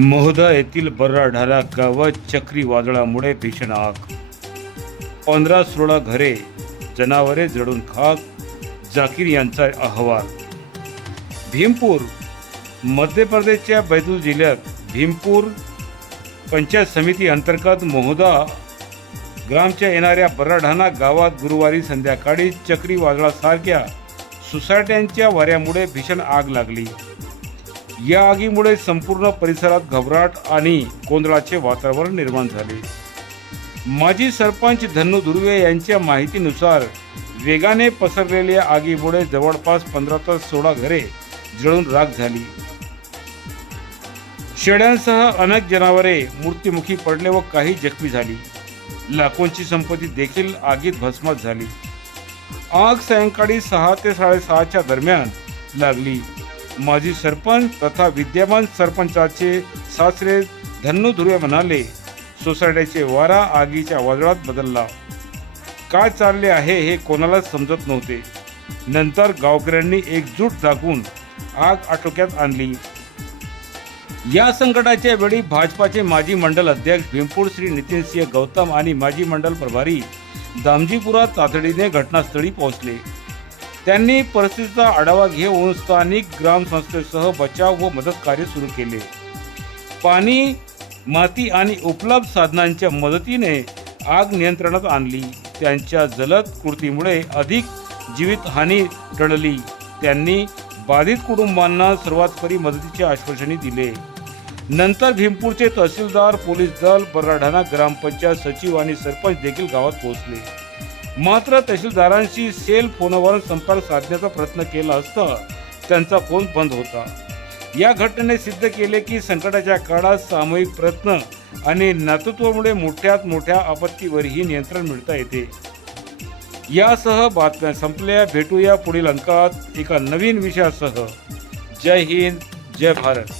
मोहदा येथील बर्राढाला गावात चक्रीवादळामुळे भीषण आग. 15-16 घरे, जनावरे जळून खाक. जाकीर यांचा अहवाल. भीमपूर मध्य प्रदेशच्या बैतूल जिल्ह्यात भीमपूर पंचायत समिती अंतर्गत मोहदा ग्रामच्या येणाऱ्या बर्राढाणा गावात गुरुवारी संध्याकाळी चक्रीवादळासारख्या सोसायट्यांच्या वाऱ्यामुळे भीषण आग लागली. या आगीमुळे संपूर्ण परिसरात घबराट आणि गोंधळाचे वातावरण निर्माण झाले. माजी सरपंच धन्नू धुर्वे यांच्या माहितीनुसार वेगाने पसरलेल्या आगीमुळे जवळपास 15 ते 16 घरे जळून राख झाली. शेळ्यांसह अनेक जनावरे मृत्युमुखी पडले व काही जखमी झाली. लाखोंची संपत्ती देखील आगीत भस्मात झाली. आग सायंकाळी 6 ते 6:30च्या दरम्यान लागली. माजी सरपंच तथा विद्यमान सरपंचाचे सासरे धन्नू धुर्वे म्हणाले, सोसायटीचे वारा आगीच्या वादळात बदलला. काय चालले आहे हे कोणालाच समजत नव्हते. नंतर गावकऱ्यांनी एकजूट दाखवून आग आटोक्यात आणली. या संकटाच्या वेळी भाजपाचे माजी मंडल अध्यक्ष भीमपूर श्री नितीनसिंह गौतम आणि माजी मंडल प्रभारी दामजीपुरा तातडीने घटनास्थळी पोहोचले. त्यांनी परिस्थितीचा आढावा घेऊन स्थानिक ग्रामसंस्थेसह बचाव व मदत कार्य सुरू केले. पाणी, माती आणि उपलब्ध साधनांच्या मदतीने आग नियंत्रणात आणली. त्यांच्या जलद कृतीमुळे अधिक जीवितहानी टळली. त्यांनी बाधित कुटुंबांना सर्वतोपरी मदतीचे आश्वासने दिले. नंतर भीमपूरचे तहसीलदार, पोलीस दल, बर्राढाणा ग्रामपंचायत सचिव आणि सरपंच देखील गावात पोहोचले. मात्र तहसीलदारांशी सेल फोनवर संपर्क साधण्याचा प्रयत्न केला असता त्यांचा फोन बंद होता. या घटनेने सिद्ध केले की संकटाच्या काळात सामूहिक प्रयत्न आणि नेतृत्वामुळे मोठ्यात मोठ्या आपत्तीवरही नियंत्रण मिळता येते. यासह बातम्या संपल्या. भेटूया पुढील अंकात एका नवीन विषयासह. जय हिंद, जय भारत.